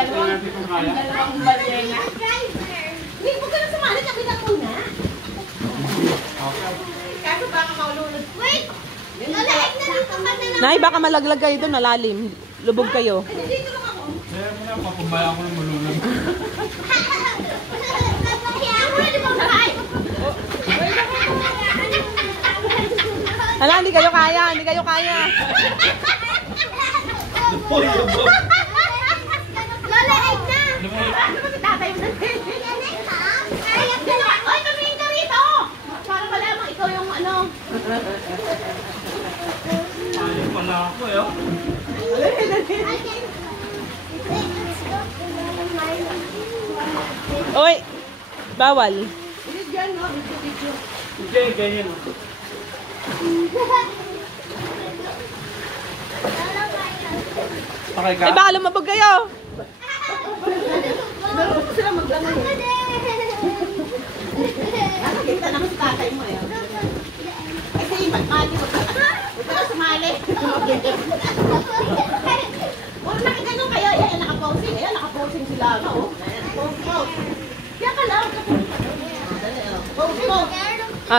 Dalawang balena. Hindi, huwag ka na sumali. Kapitan muna. Kaso baka maulunod. Wait! Nalaig na dito ka na lang. Nay, baka malaglag kayo doon, malalim. Lubog kayo. Dito lang ako. Kaya mo na, papumbaya ko ng malunod. Hala, hindi kayo kaya, hindi kayo kaya. Lola, egg na! Ano ba si tatay mo na? Ayap ka na! Oy, tumingin ka rito! Para malamang ikaw yung ano. Ayaw pala ako eh. Oy, bawal. Hindi dyan, no? Video. Hindi, ganyan. Okay ka? Eh, baka lumabog kayo. Naroon ko sila maglangan. Nakakita naman si tatay mo eh. Kasi mali mo. Huwag ka na sumali. Huwag nakaganong kayo. Ayan, nakaposing. Ayan, nakaposing sila. Pose. Diyan ka lang. Pose.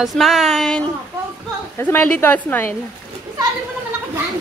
Smile. Pose. Smile dito, smile. Isali mo naman ako dyan.